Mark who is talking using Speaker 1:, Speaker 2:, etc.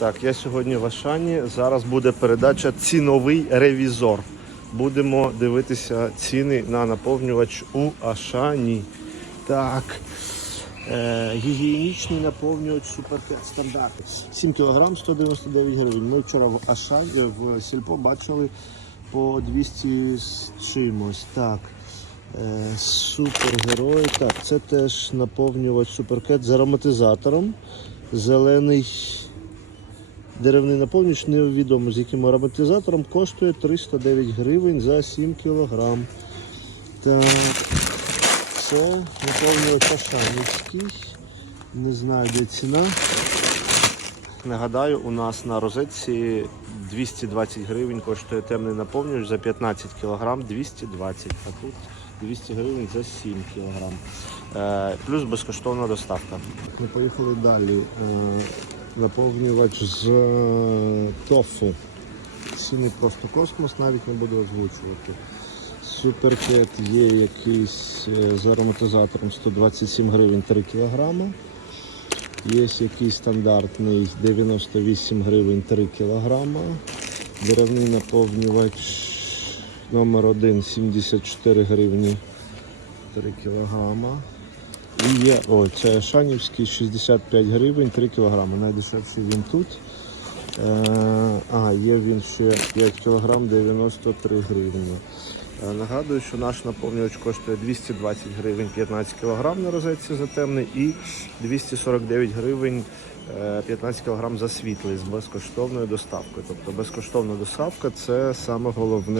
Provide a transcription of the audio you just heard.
Speaker 1: Так, я сьогодні в Ашані. Зараз буде передача ціновий ревізор. Будемо дивитися ціни на наповнювач у Ашані. Так. Е, гігієнічний наповнювач Суперкет стандарт. 7 кг 199 гривень. Ми вчора в Ашані в Сільпо бачили по 200 з чимось. Так. Е, супергерой. Так, це теж наповнювач Суперкет з ароматизатором. Зелений деревний наповнювач невідомо з яким ароматизатором коштує 309 гривень за 7 кг. Так, це наповнювач Ашанівський. Не знаю, де ціна. Нагадаю, у нас на розетці 220 гривень коштує темний наповнювач за 15 кг 220, а тут 200 гривень за 7 кг. Е, плюс безкоштовна доставка. Ми поїхали далі. Наповнювач з е, тофу. Ціни просто космос, навіть не буду озвучувати. Суперкет є якийсь е, з ароматизатором 127 гривень 3 кг. Є якийсь стандартний 98 гривень 3 кг. Деревний наповнювач номер 1 74 гривні 3 кг. І є, о, це Шанівський 65 гривень 3 кг. Найдешевший він тут. Е, а, є він ще 5 кг 93 гривні. Е, Нагадую, що наш наповнювач коштує 220 гривень 15 кг на розетці за темний і 249 гривень е, 15 кг за світлий з безкоштовною доставкою. Тобто безкоштовна доставка це саме головне.